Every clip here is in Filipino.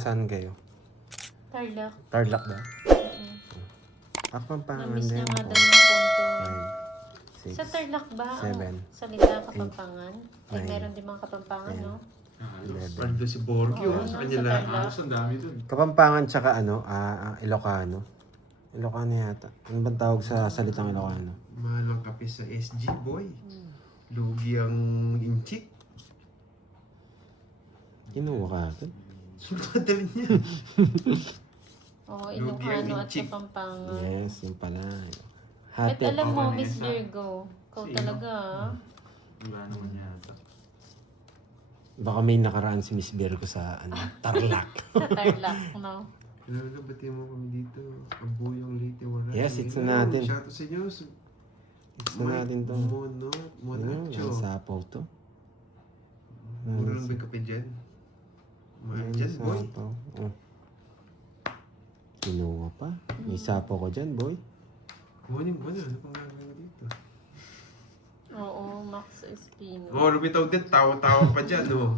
Saan kayo? Tarlac. Tarlac ba? Kapampangan Namiss din. niya nga daw yung punto. 5, 6, Sa Tarlac ba? Seven, Salita Kapampangan? Ay, nine, meron din mga Kapampangan, 10. no? Pando si Borgio, Oo, sa sa kanya lahat. Tarlac. Halos ang dami dun. Kapampangan tsaka Ilocano. Ilocano yata. Ano bang tawag sa salitang Ilocano? Mahalang kape sa SG, boy. Lugi ang inchik. Kinuha ka ito. Sultadal niya. Oo, Lugi ang Ilocano at inchik. Kapampangan. Yes, yung pala. At Hati. alam mo, Okay, Miss Nessa. Virgo, ikaw Sino? talaga, ah. Wala naman yata. Baka may nakaraan si Miss Virgo sa Tarlac. Sa Tarlac, no? Hello, bati mo kami dito. Ang buyong late wala. Yes, it's na natin. Shout out sa inyo. It's na natin to. Monacho. Ang sapaw to. Mura lang ba yung kape dyan? Mahal Ang dyan, boy. sapaw. Oh. Kinuha pa. May sapaw ko dyan, boy. Kuhanin mo na. Ano pang gagawin mo dito? Oo, Max Espino. Oh, lumitaw din. Tawa-tawa pa dyan, oh.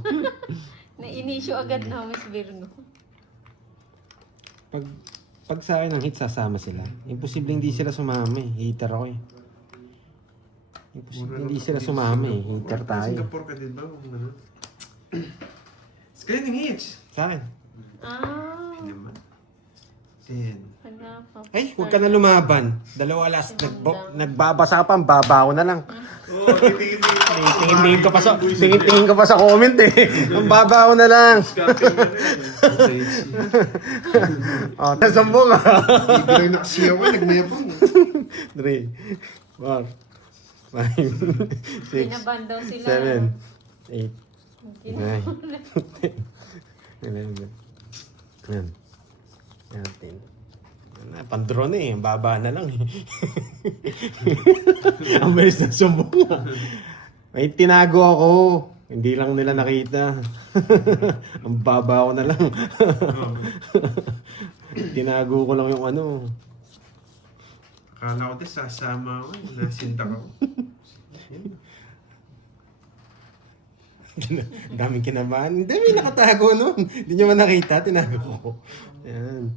Na-inisyo agad na, Miss Virgo. Pag sa akin ang hit, sasama sila. Imposible hindi sila sumama eh. Hater ako eh. Imposible hindi sila sumama eh. Hater tayo. Singapore ka din ba? Ano? Screening hits. Sa akin. Ah, Ay naman. 10. wala pa. Ay, huwag ka na lumaban. Dalawa last. Nagbabasa ka pa, ang baba ko na lang. Oh, Tingin ko pa sa comment eh. Ang baba ko na lang. Oh, nasambong ah. Bibilang nakasiyawan, nagmayabang. 3, 4, 5, 6, Pinaban daw sila. 7, 8, Okay. 9, 10, 11, 12, 13. Pandron eh. Ang baba na lang eh. Ang bilis na sumbong ah. May tinago ako. Hindi lang nila nakita. Ang baba ko na lang. Tinago ko lang yung ano. Akala ko din sasama ako. Nasinta ko. Daming kinabahan. Hindi, may nakatago nun. Hindi nyo man nakita. Tinago ko. Yan.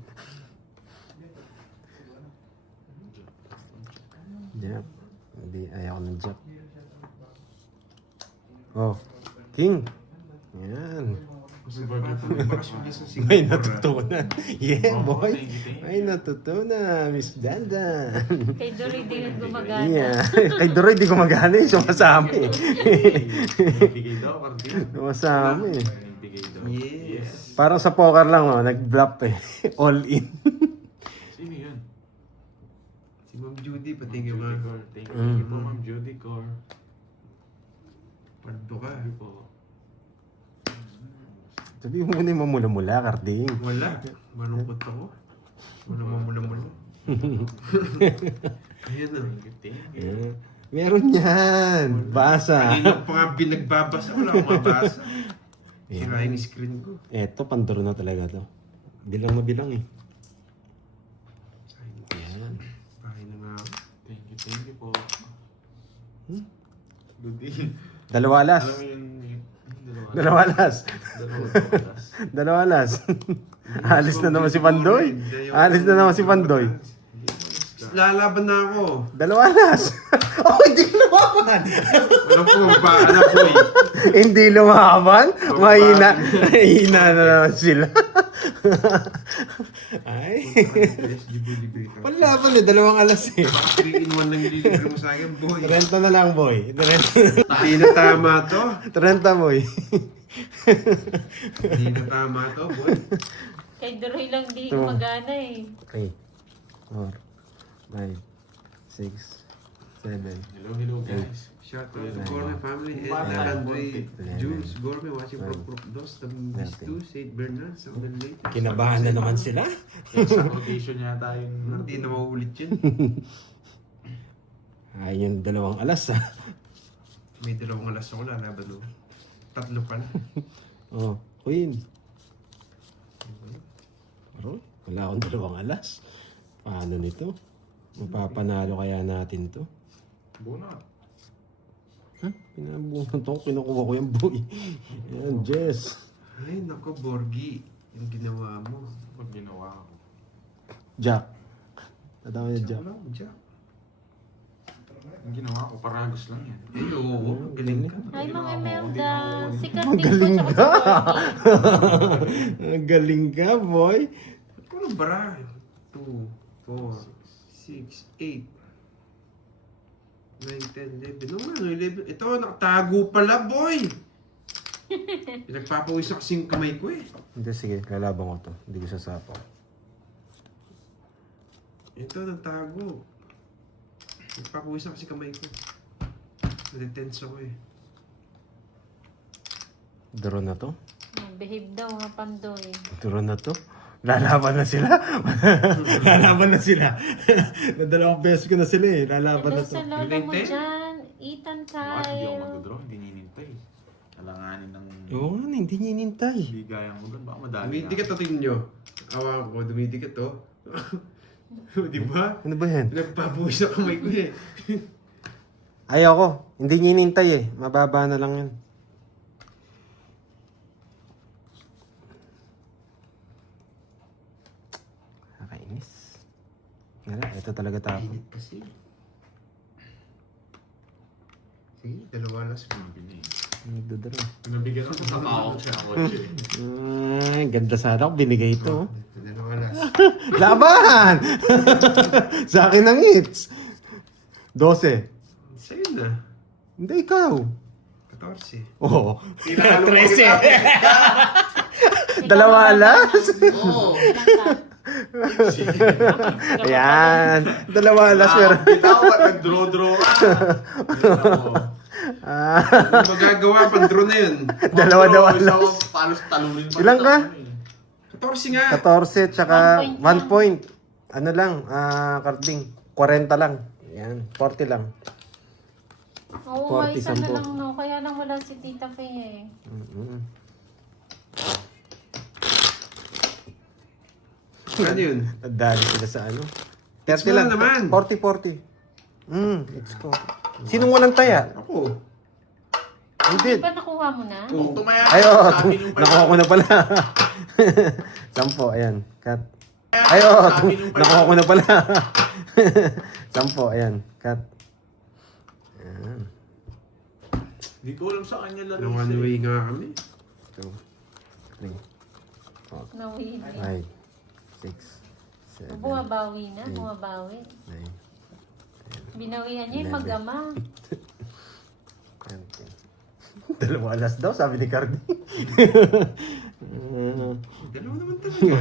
Jap. Hindi, ayaw ko ng jap. Oh, King. Yan. Bakasyon niya sa May Singapore. natutunan. Yeah, Oh, boy. thank you. May natutunan, Miss Dandan. Kay Dory din gumagana. Yeah. Kay Doroy, di gumagana eh. Sumasama eh. Bigay daw, Cardi. Sumasama eh. Bigay daw. Yes. Parang sa poker lang, oh, nag-bluff eh. All in. Sino yun? Si Ma'am Judy, pati nga Judy mga Cor. Thank you po, Mm. Ma'am Judy Cor. pardo ka. Thank you po. Sabi mo muna yung mamula-mula, Karding. Wala. Malungkot ako. Wala mamula-mula. Ayan na. Thank you. Yeah. Meron yan. Basa. Kanina pa nga binagbabasa. Wala akong mabasa. Yeah. Sira yung screen ko. Eto, panduro na talaga to. Bilang mabilang eh. Yan. Bahay na nga ako. Thank you po. Dudy. Dalawa alas. Alam mo yun, Dalawa alas. Dalawa alas. Dalawa alas. Alis na naman si Pandoy. Alis na naman si Pandoy. Lalaban na ako. Dalawa alas. Oh, hindi lumaban. Ano po ba? Ano po eh? Hindi lumaban. Mahina. Mahina na naman sila. Ay. Panlaban eh. Dalawang alas eh. 3-in-1 lang nililibre mo sa akin, boy. Trenta na lang, boy. Hindi na tama to. Trenta, boy. Hindi na tama to, boy. Kay Dory lang di Ito. gumagana eh. 3, 4, 5, 6, 7, Hello guys. Shout out to Gourmet family and Bata. Andre Eleven. Jules Gourmet watching from Twelve. Prop Dos, Tabis 2, St. Bernard, sa ulan late. Kinabahan na naman sila. Sa rotation yata yung... Hindi na mauulit yun. Ay, yung dalawang alas ah. May dalawang alas ako lalaban o. Tatlo pala. Oh, Queen. Pero, wala akong dalawang alas. Paano nito? Mapapanalo kaya natin to? Bunot. Ha? Pinabuhan to. Kinukuha ko yung boy. Yan, Jess. Ay, nako, Borgi. yung ginawa mo. Pag ginawa ko. Jack. Tatawa niya Jack. Wala mo, Jack. Ang ginawa ko, paragos lang yan. Ay, oo, galing ka. Hi, Ma'am Imelda. Si Ang Kating po, galing tsaka si ka. Courtney. Ang galing ka, boy. Ano bara? 2, 4, 6, 8, 9, 10, 11. Ano nga, 11. Ito, nakatago pala, boy! Pinagpapawis na kasing kamay ko eh. Hindi, sige. Lalaban ko to. Hindi ko sasapaw. Ito, nagtago. Nagpapawis na kasi kamay ko. Nade-tense ako eh. Duro na to. Behave daw, mga pandoy. Duro na to. Lalaban na sila. Lalaban na sila. Nadalawang beses ko na sila eh. Lalaban Hello na to. sa lola mo Hintay? dyan. Ethan Bakit hindi ako Kyle. mag-draw? Hindi ninintay. Alanganin ng... Oo nga, hindi niya inintay. Hindi gayang mo. Baka madali Dumidikit to, tingin nyo. Awa ko, dumidikit to. Di ba? Ano ba yan? Pinagpapawis na kamay ko eh. Ayoko. Hindi niya inintay eh. Mababa na lang yan. Nakainis. Wala, ito talaga tapo. Init kasi. Sige, dalawa lang sa Mabili. Nagdodoro. Nabigyan ako sa mawak siya ng kotse. Ay, ganda sana ako. Binigay ito. oh. Dalawa lang. Laban! Sa akin ang hits. 12. Sa'yo na. Hindi, ikaw. 14. Oo. 13. Dalawa alas. Oo. Ayan. Dalawa alas. Pero... Bitaw, nag-draw-draw ka. Ah, Ano magagawa? Pang-draw na yun. dalawa daw alas. Palos talunin pa. Ilan ka? 14 nga. 14 tsaka 1 1 point. Ano lang, Karding. 40 lang. Ayan, 40 lang. Oo, 40, isa na 10. lang no. Kaya lang wala si Tita Faye eh. Mm-mm. Ano yun? Nadali sila sa ano. 30 It's lang. mo naman. 40. Let's go. Sinong walang taya? Ako. Hindi. Di ba nakuha mo na? Oo. Tumaya. Ay, oo. Sabi nung Nakuha ko na pala. 10, ayan. Cut. Ay, oo. Sabi nung Nakuha ko na pala. 10, ayan. Cut. Ayan. Hindi ko alam sa kanya laro. Nung one way nga kami. 2, 3, Nawili. 5, 6, 7, Bumabawi na, bumabawi. 9, Binawihan niya yung 11. mag-ama. 20. Dalawa alas daw, sabi ni Cardi. Dalawa naman talaga.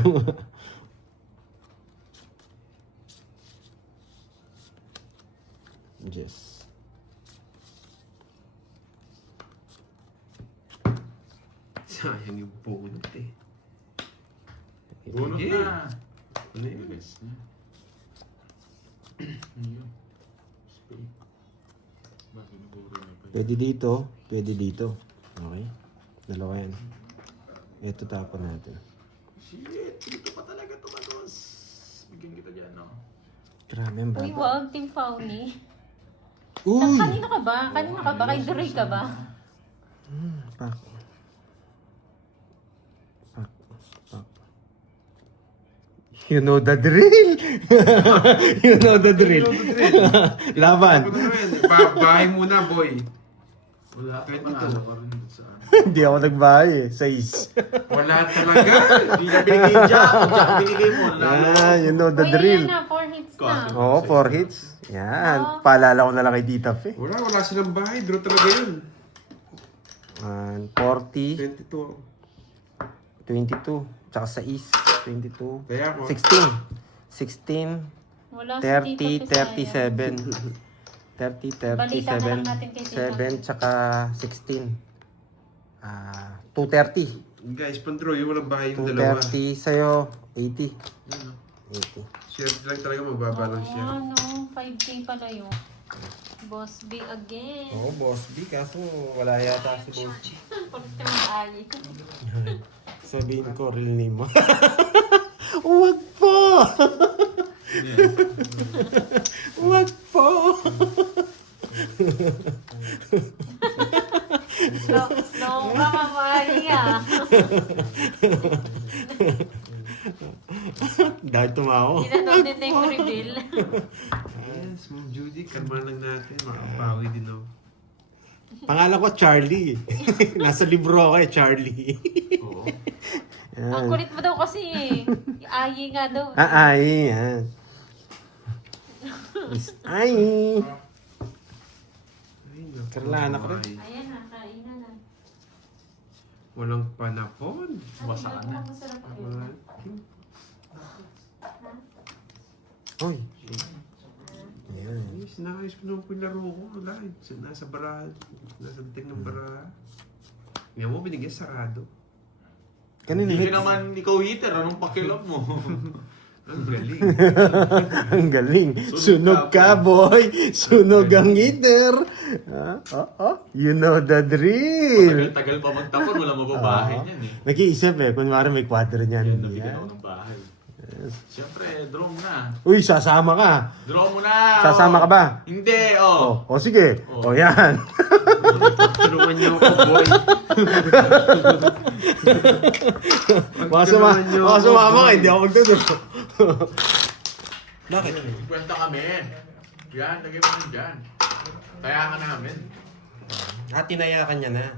Yes. Sayang yung bunot eh. Bunot Yeah. na. Ano yun? Bilis niya. Ano yun? Spade. Bakit naguro niya pa yun? Pwede dito, pwede dito. Okay? Dalawa yan. Ito tapon natin. Shit! Dito pa talaga tumatos. Bigyan kita dyan, no? Grabe ang Uy, baba. wag, Team Fauni. Uy! Kanino ka ba? Kanino ka ba? Kay Duroy ka ba? Pak. Pak. Pak. You know the drill! You know the drill. Laban. Ano yun? Bahay muna, boy. Wala. 22. Manalo ka rin dito sa ano. Hindi ako nagbahay eh. 6. Wala talaga. Hindi na binigay yung Jack. Kung Jack binigay mo, nanalo. Yan, you know the Uy, drill. ayan na, 4 hits na. Kasi- Oo, 4 hits. Yan. Paalala ko na lang kay Tita Fe. Wala silang bahay. Draw talaga yun. 40, 22 ako. 22, tsaka sa East, 22, Kaya ako. 16, Wala 30, si Tita Fe, 37, 30, Balita na lang natin kay Tita. 7, tsaka 16. 230. Guys, pan-draw yung walang bahay yung dalawa. 230 sa'yo, 80. Yun, no? 80. Share lang talaga, mababa lang siya. Ano, 5K pala yun. Boss B again. Oo, Boss B, kaso wala yata si Boss B. Pagka mag-ali. Sabihin ko, real name mo. Huwag po! Huwag po! No, baka maali ah. Dahil tumawa. Hindi na daw din na yung reveal. Yes, Ma'am Judy, kalma lang natin. Makapawi din ako. Pangalan ko Charlie. Nasa libro ako Charlie. Oo. Ang kulit mo daw kasi eh. Ayi nga daw. Ay, yan. Miss Ay. Ay, naku. Karlana ko rin. Ay, Ayan na, kainan na. walang panapon. Basa na. Masarap yun. Mga... Uy. Ayan. Ay, sinakayos ko naman po yung laro ko. Wala, nasa barahan. Nasa dating ng barahan. Ngayon mo, binigyan sarado. Kanina Hindi hits. ka naman ikaw hitter. Anong pakilap mo? Ang galing. Ang galing. Sunog Sunog ka, ka, boy. Sunog ang hitter. You know the drill. Tagal-tagal pa magtapon. Wala mababahin yan eh. Nag-iisip Kunwari may kwadro niyan. Yan, nabigyan Yan. ako ng bahay. Siyempre, draw mo na. Uy, sasama ka. Draw mo na! Sasama ka ba? Hindi, oh. O sige. Oh. O yan. Tulungan niyo ako, boy. Baka sumama ka, hindi ako magdudod. Bakit? Kwenta kami. Yan, lagay mo nun dyan. Kaya ka namin. Tinayakan niya na.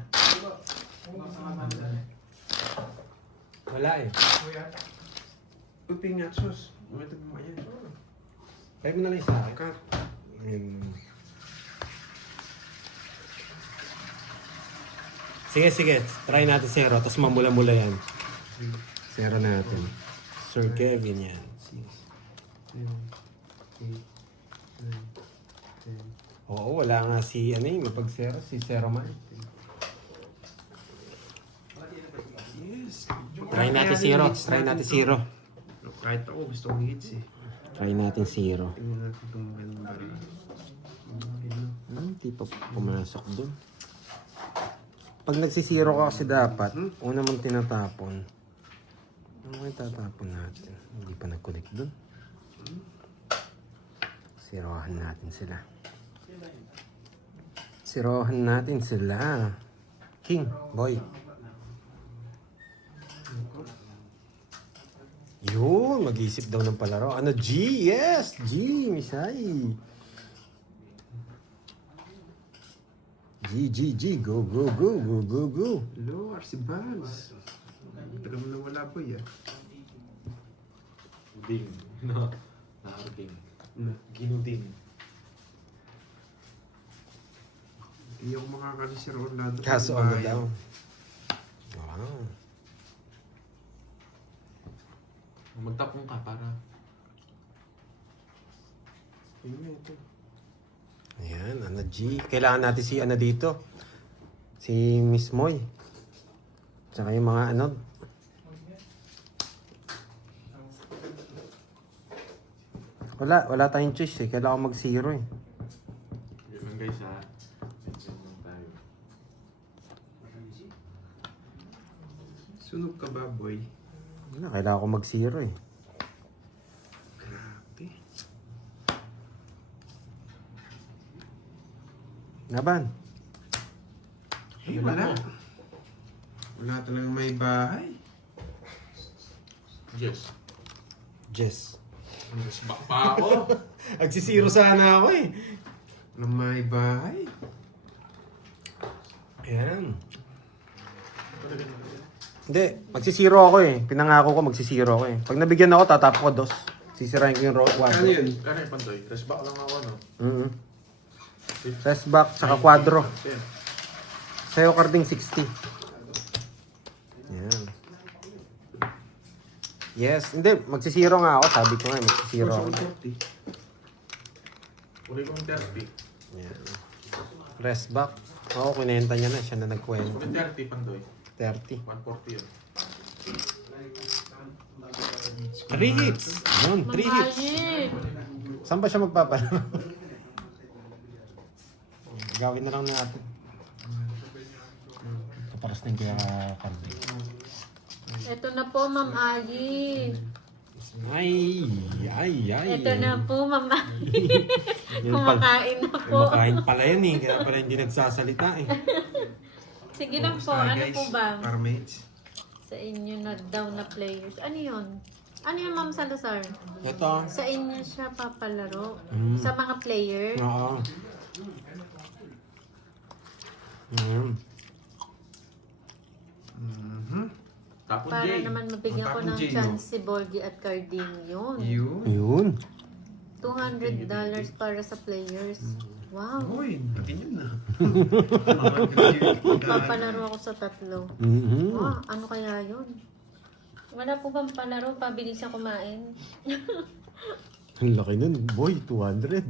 Wala eh. Uy, pingaksos. Umitag mo yan. Try mo na lang sa akin. Cut. Sige. Try natin zero. Tapos mamula-mula yan. Zero natin. Sir Kevin yan. 6, 7, 8, 9, 10. Oo, wala nga si mapag-zero. Si Zero Man. Yes. Try natin zero. Kahit ako, gusto kong hits eh. Try natin zero. Tingnan natin kung meron ba rin. Hindi pa pumasok dun. Pag nagsisiro ka kasi dapat, una mong tinatapon. Ano kayo tatapon natin? Hindi pa nag-connect dun. Sirohan natin sila. King, boy. Yun, mag-iisip daw ng palaro. Ano, G? Yes! G, Misay. G. Go. Hello, RC Bags. Tagal mo na wala po yan. Ding. No. Nakarating. Ginuding. Hindi ako makakali si Orlando. Kaso ano daw? Wow. Magtapong ka para. Tingnan ito. Ayan, Ana G. Kailangan natin si dito. Si Miss Moy. Tsaka yung mga Wala tayong choice eh. Kailangan mag-zero eh. Yun lang guys ha. Yun lang tayo. Sunog ka ba, boy? Kailangan ko mag-zero eh. Grabe. Naban. Eh, wala. Wala talagang may bahay. Yes. Jess. Back pa ako. Nagsisiro sana ako eh. Walang may bahay. Ayan. Hindi, magsisiro ako eh. Pinangako ko magsisiro ako eh. Pag nabigyan ako, tatap ko dos. Sisirahin ko yung quadro. Ano yun? Kano yung pantoy? Rest back lang ako no? Press back, saka quadro. 10. Sa'yo carding 60. Yan. Yes, hindi. Magsisiro nga ako. Sabi ko nga, magsisiro ako. Uli kong 30. Yan. Press back. Oo, kinenta niya na. Siya na nagkwento. Uli 30 pantoy. 30. 140 yun. 3 hits. Yun, 3 hits. Mamali. Saan ba siya magpapalaro? Gawin na lang natin. Kaparas na yung kaya carding. Ito na po, Ma'am Ali. Ay. Ito na po, Ma'am Ali. Kumakain na po. Kumakain pala yan eh. Kaya pala hindi nagsasalita eh. Sige lang po. Ano po ba? Para mates. Sa inyo na daw na players. Ano yun? Ano yun, Ma'am Salazar? Ito. Sa inyo siya papalaro. Mm. Sa mga player. Oo. Tapos Para Jay. naman mabigyan ko Tapos ng J, no? chance si Borgie at Cardinho. Yun. Ayun. $200 para sa players. Wow. Uy, pati yun na. Papalaro ako sa tatlo. Mhm. Wow, ano kaya yun? Wala po bang palaro? Pabilis siya kumain. Ang laki nun. Boy, 200.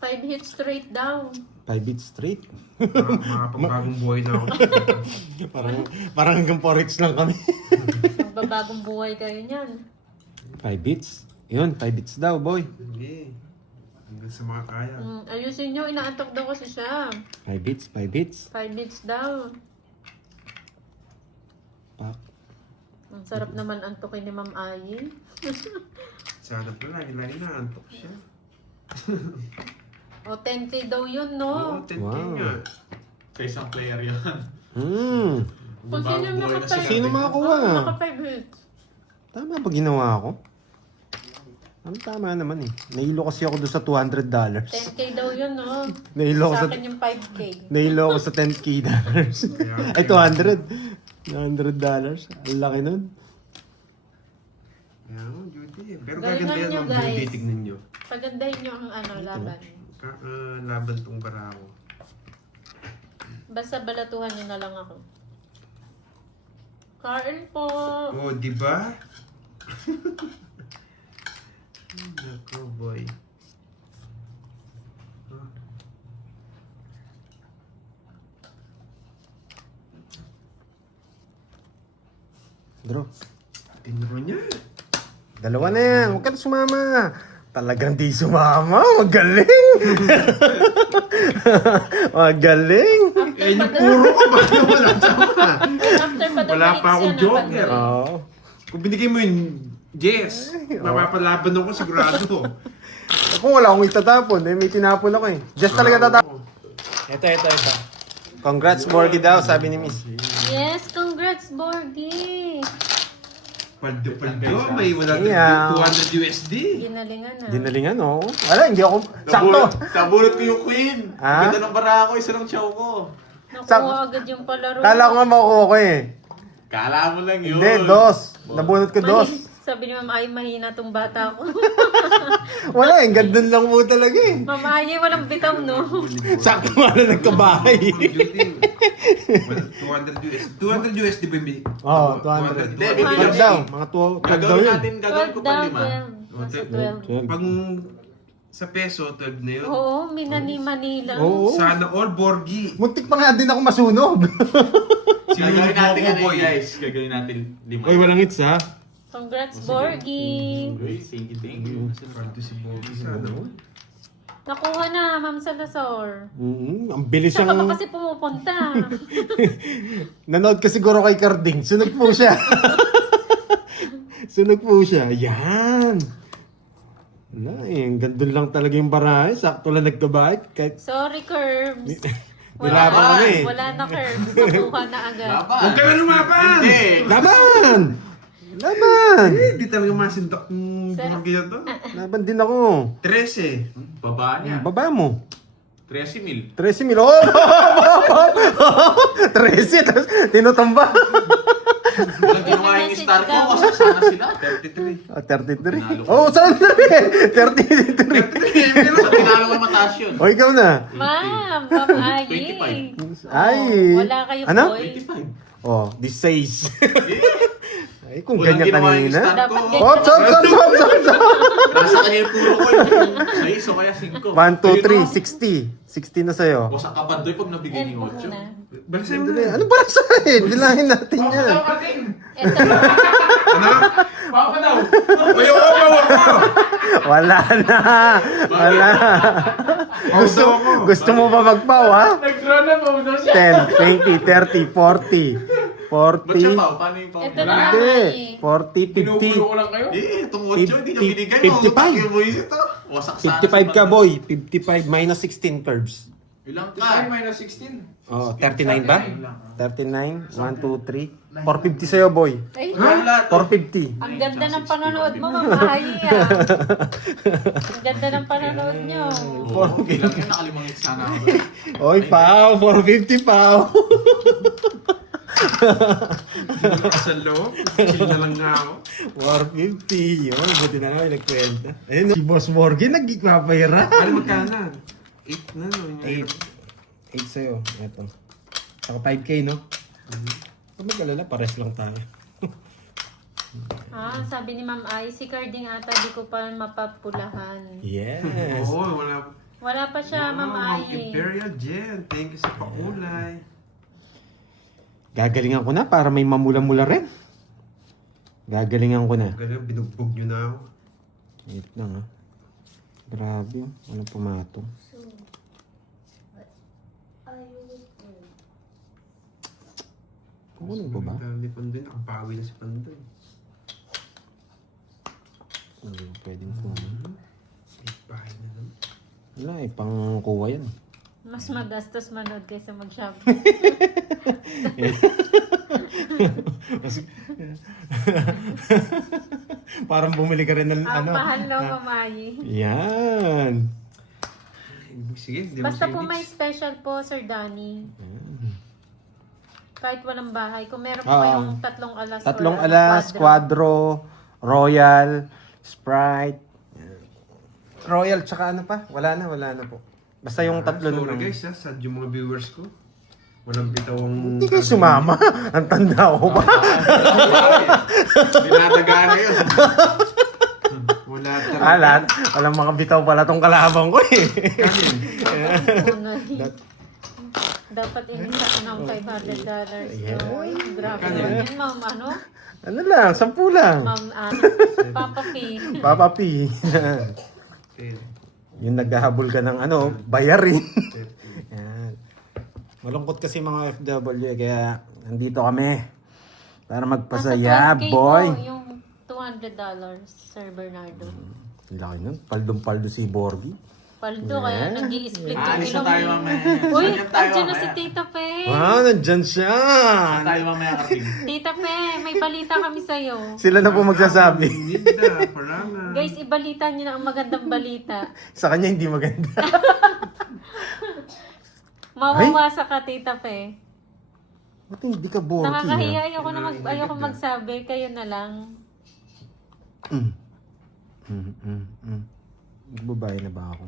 5 hits straight down. 5 beats straight. Mga pagbagong buhay na ako. Parang hanggang porridge lang kami. Magbabagong buhay kayo niyan. 5 beats. Yun, 5 beats daw, boy. Hindi. Hanggang sa mga kaya. Ayusin nyo, inaantok daw kasi siya. 5 beats, 5 beats. 5 hits daw. Pak. Ang sarap naman antokin ni Ma'am Ayin. Sana pa lagi na antok siya. O, 10K daw yun, no? Oo, 10K Wow. nga. Sa isang player yan. Hmm. Kung sino Bagong buhay na naka-5 sila. Sino makakuha? naka 5 hits. Tama ba ginawa ko? Tama naman eh. Nailo kasi ako doon sa $200. 10K daw yun, no? Nailo ako Sa sa... akin yung 5K. Nailo ako sa $10K. Ay, 200. $100. Ang laki nun. Yan, Judy. Pero Galingan gaganda yan nyo, ang guys. Judy. Tignan nyo. Pagandahin nyo ang laban. Laban tong Barao. Basta balatuhan nyo na lang ako. Kain po! Oh, di ba? Nako, boy. Bro, Tinuro niya. dalawa na yan. Huwag ka na sumama. Talagang di sumama. Magaling. Magaling. Eh, yung puro ko ba? Wala sama. After pa daw Wala pa hits akong yan, joker. napansin. Oo. Kung binigay mo yung yes, mapapalaban ako sigurado. Kung wala akong itatapon, eh, may tinapon ako eh. Just talaga tatapon. Ito. Congrats, Borgie daw, sabi ni Miss. Yes, congrats, Borgie! Paldo, may Yeah. 200 USD. Ginalingan na. Dinalingan, oo. Wala, hindi ako... Sakto! Nabulot ko yung queen. Ha? Ganda ng bara ako, isa ng chow ko. Nakuha agad yung palaro. Kala ko nga makukuha ko eh. Kala mo lang yun. Hindi, dos. Nabunot ko dos. Sabi ni Ma'am Ay, mahina tong bata ko. Wala eh, gandun lang po talaga eh. Ma'am Ay, walang bitaw, no? Sakto nga na nagkabahay. 200 USD. 200 USD ba yung binigay? Oo, 200. Hindi, 12 daw. Mga 12 daw Gagawin yun. natin, gagawin ko 12 pa daw, 5. 12. Nasa 12. Pag sa peso, 12 na yun. Oo, Minani Manila. Oo. Sana all Borgie. Muntik pa nga din ako masunog. Gagawin natin Mo, ano boy. guys. Gagawin natin 5. Oy, walang hits ha. Congrats, Borgie! Uy, thank you. Paldo si Borgie. Sana all. Nakuha na, Ma'am Salazar. Ang bilis Saan ka ba siyang... kasi pumupunta? Nanood ka siguro kay Carding. Sunog po siya. Sunog po siya. Yan. Wala eh. Gandun lang talaga yung barahe. Sakto lang nagkabahay. Kahit... Sorry, Curbs. Wala pa kami. Wala na, Curbs. Nakuha na agad. Laban. Huwag ka na lumaban! Hindi. Laban! Laban! Hindi talaga masindak ng Borgie na to. Laban din ako. 13. Baba niya. Baba mo. 13,000. 13 mil. Oh! 13. Tapos tinutamba. Kung ginawa yung star ko, wasak sana sila. 33. 33. Oh, saan na eh? 33. Sa tinalo ko mataas yun. O, ikaw na. Ma'am, Ma'am Ay. 25. Ay. Wala kayo, Ano? boy. 25. Oh, this says. Ay, kung Walang ganyan ginawa yung kanina. star ko. Dapat Oh, stop. Nasa kanya yung puro ko. 6 o kaya 5. 1, 2, 3, 60. 60 na sa'yo. Wasak ka pa doy pag nabigay End ni mo Ocho. muna. Balisay mo na. Ano para sa'yo? Bilangin natin yan. Ito. Baka daw. Ayoko pa ako! Wala na. Wala. Gusto mo ba magpaw, ha? Nag-draw na po daw siya. 10, 20, 30, 40. Ba't siya 40. pa? Paano yung pa? Ito na Hindi. Ma'am Ay. 40, Tinugulo ko lang kayo? Itong 8 hindi niya binigay. 55. 55. Wasak sana. 50. 55 ka, boy. 55 minus 16 curves. Ilang Ito ka? tayo minus 16. Oh, 39 ba? 39 39, 1, 2, 3. 450 sa'yo, boy. Ay, Wala to. 450. ang ganda ng panonood mo, mamahayi ah. Ang ganda ng panonood nyo. Oo, ilang yun, nakalimangit sana ako. Oy, pao, 450 pao. Hindi ka sa loob. Chill na lang nga ako. 450. Yun, buti na naman nagkwenta. Ayun, si Boss Morgan nagkikapayara. Ano magkana? 8 na no. 8 sa'yo. Ito. Saka 5K, no? Kung mag-alala, pares lang tayo. Sabi ni Ma'am Ay, si Carding ata di ko pa mapapulahan. Yes. Oo, wala. Wala pa siya, Ma'am Ma'am Ay. Imperial Jen. Thank you sa pakulay. Gagalingan ko na para may mamula-mula rin. Gagalingan ko na. Ganun, binugbog nyo na ako. Wait lang, ha. Grabe, walang pumatong. Kukunin ko ba? Ni Pandoy, nakabawi na si Pandoy. Hindi ko pwedeng kunin. Bahay na naman. Wala eh, pang kuha yan. Mas magastos manood kaysa mag-shop. Kasi- Parang bumili ka rin ng Ang ano. mahal no, Ma'am Ay. Yan. Sige, di mo Basta po savings. may special po, Sir Danny. Kahit walang bahay. Kung meron po Oo. kayong tatlong alas Tatlong or alas, quadro. Quadro, Royal, Sprite. Royal, tsaka ano pa? Wala na po. Basta yung tatlo Sorry na guys ha, sad yung mga viewers ko. Walang bitawang... Hindi kayo sumama. Ang tanda ko ba? Dinadagaan na yun. Wala talaga. Walang mga bitaw pala tong kalabang ko eh. Kanin. Dapat inisa ko ng $500. Yeah. No? Uy, grabe Kanin. naman yun, Ma'am. Ano? Ano lang, 10 lang. Ma'am, Papa P. Papa P. Okay. Yung naghahabol ka ng ano, bayarin. Yan. Malungkot kasi mga FW eh, kaya nandito kami para magpasaya, Nasa 12K boy. po yung $200, Sir Bernardo. Ang laki nun. Paldong-paldo si Borgie. Paldo, kaya Yeah. nag-i-split yung Alis na ilong. tayo mamaya. Uy, Ganyan tayo andyan na si mamaya. Tita Pe. Wow, nandyan siya. Saan tayo mamaya kating? Tita Pe, may balita kami sa'yo. Sila na po magsasabi. Ninda, parang... Guys, ibalita niyo na ang magandang balita. Sa kanya hindi maganda. Mawawasa ka, Tita Pe. Ba't hindi ka Borgie? Nakakahiya, ah? ayoko magsabi. Kayo na lang. Babae na ba ako?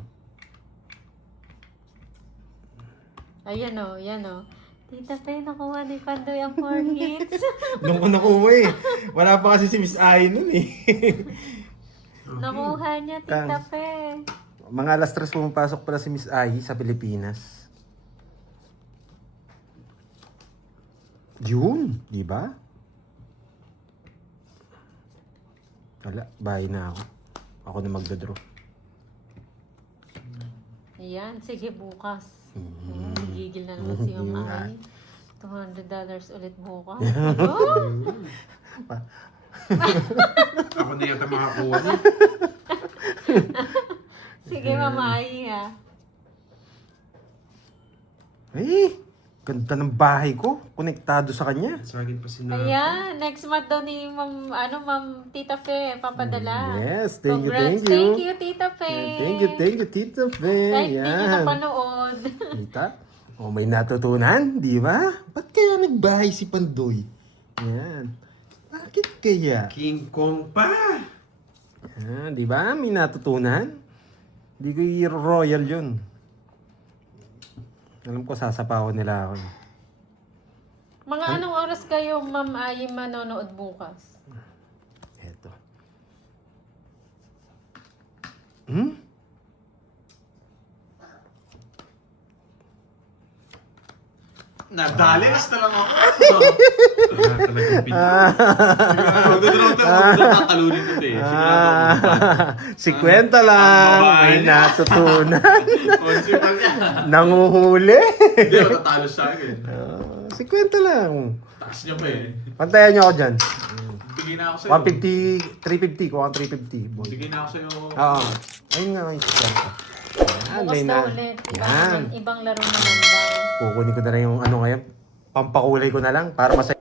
Ayan o, yan o. Tita Pe, nakuha ni Pandoy ang 4 hits. Nung ko nakuha eh. Wala pa kasi si Miss Ai nun eh. Nakuha niya, Tita Pe. Mga alas 3 pumapasok pala si Miss Ai sa Pilipinas. Yun, di ba? Wala, bahay na ako. Ako na magdadraw. Ayan, sige bukas. Gigil na naman si Mama Ay. $200 ulit bukas. Oh! Ako na yata makakuha niya. Sige, Mama Ay ha. Eh, ganda ng bahay ko. Konektado sa kanya. Sa akin pa sinabi. Ayan, next month daw ni Ma'am Tita Fe, papadala. Yes, thank you, Congrats. thank you. Thank you, Tita Fe. Thank you, Tita Fe. Kahit di nyo Yan. napanood. Kita? O, may natutunan, di ba? Ba't kaya nagbahay si Pandoy? Yan. Bakit kaya? King Kong pa! Ah, di ba? May natutunan? Di ko i-royal yun. Alam ko, sasapawan nila ako. Mga anong oras kayo, Ma'am Ay, manonood bukas? Eto. Hmm? Nadalis na lang ako. Wala talagang pinto. Tatalunin ko ito eh. Si Kwenta lang. May natutunan. Principal niya. Nanguhuli. Hindi, matatalo sa akin. Si Kwenta lang. Taas niya pa eh. Pantayan niyo ako dyan. Bigyan na ako sa'yo. 150, 350. Kuha 350. Boy. Bigyan na ako sa'yo. Oo. Ayun nga yung si Kwenta. Yan, Bukas may daw na. ulit. Yan. Ibang laro naman daw. Kukunin ko na lang yung ano ngayon. Pampakulay ko na lang para masaya.